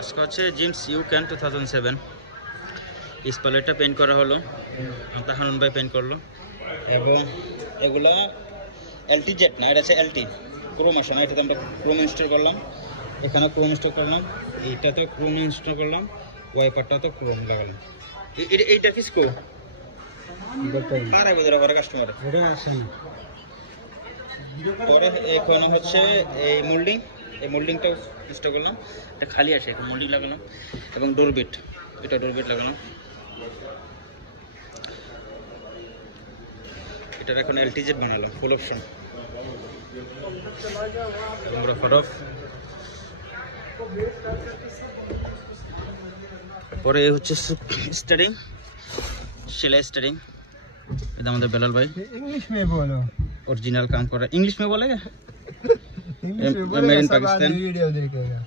আজকে হচ্ছে gems you can 2007 স্পয়লারটা paint করা হলো, তাহানুন ভাই পেইন্ট করলো। এবং এগুলা এলটি জেট না, এটা হচ্ছে এলটি ক্রোম আসে না, এটাতে আমরা ক্রোম ইনস্টল করলাম, এখানে ক্রোম ইনস্টল করলাম, এইটাতেও ক্রোম ইনস্টল করলাম, ওয়াইপারটাতেও ক্রোম লাগালাম। এইটা কি স্কো কার আগে ধরা করে কাস্টমারে পরে। এখন হচ্ছে এই মোল্ডিংটা ইনস্টল করলাম, এটা খালি আসে, এখন মোল্ডিং লাগালাম। এবং ডোরবিট, এটা ডোরবিট লাগালাম। এটার এখন এলটিজেড বানালাম, ফুল অপশন। পরে হচ্ছে স্টারিং, সেলাই স্টারিং। এটা আমাদের বেলাল ভাই इंग्लिश में बोलो, ओरिजिनल काम कर रहा है। इंग्लिश में बोलेगा, मेड इन पाकिस्तान। वीडियो देखेगा।